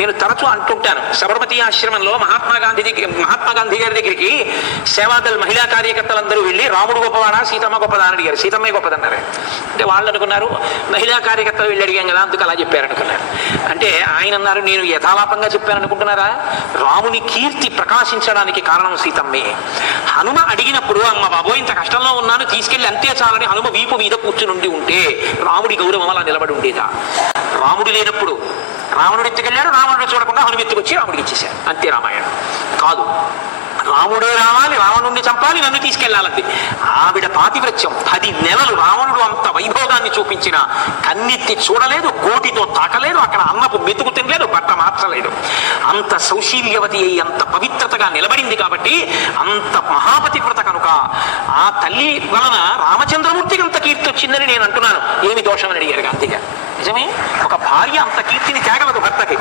నేను తరచూ అంటుంటాను, సబర్మతి ఆశ్రమంలో మహాత్మా గాంధీ గారి దగ్గరికి సేవాదల్ మహిళా కార్యకర్తలందరూ వెళ్ళి రాముడు గొప్పవాడా సీతమ్మ గొప్పదా అని అడిగారు. సీతమ్మే గొప్పదన్నారు. అంటే వాళ్ళు అనుకున్నారు మహిళా కార్యకర్తలు వెళ్ళి అడిగాం కదా అందుకు అలా చెప్పారనుకున్నారు. అంటే ఆయన అన్నారు, నేను యథాలాపంగా చెప్పాను అనుకుంటున్నారా? రాముని కీర్తి ప్రకాశించడానికి కారణం సీతమ్మే. హనుమ అడిగినప్పుడు అమ్మ బాబోయ్ ఇంత కష్టంలో ఉన్నాను తీసుకెళ్ళి అంతే చాలని హనుమ వీపు మీద కూర్చుని ఉంటే రాముడి గౌరవం అలా నిలబడి ఉండేదా? రాముడు లేనప్పుడు రావణుడు ఎత్తుకెళ్ళాడు, రావణుడు చూడకుండా హనుమ ఎత్తుకొచ్చి రాముడికి ఇచ్చేశారు. అంతే రామాయణం కాదు. రాముడే రావాలి, రావణుడిని చంపాలి, నన్ను తీసుకెళ్లాలంది. ఆవిడ పాతివ్రత్యం 10 నెలలు రావణుడు అంత వైభోగాన్ని చూపించిన కన్నెత్తి చూడలేదు, కోటితో తాకలేదు, అక్కడ అన్నపు మెతుకు తినలేదు, బట్ట మార్చలేదు. అంత సౌశీల్యవతి అయి అంత పవిత్రతగా నిలబడింది కాబట్టి అంత మహాపతివ్రత కనుక ఆ తల్లి వలన రామచంద్రమూర్తికి అంత కీర్తి వచ్చిందని నేను అంటున్నాను. ఏమి దోషమని అడిగారు గాంధీ గారు. నిజమే, ఒక భార్య అంత కీర్తిని తేగలదు భర్తకి.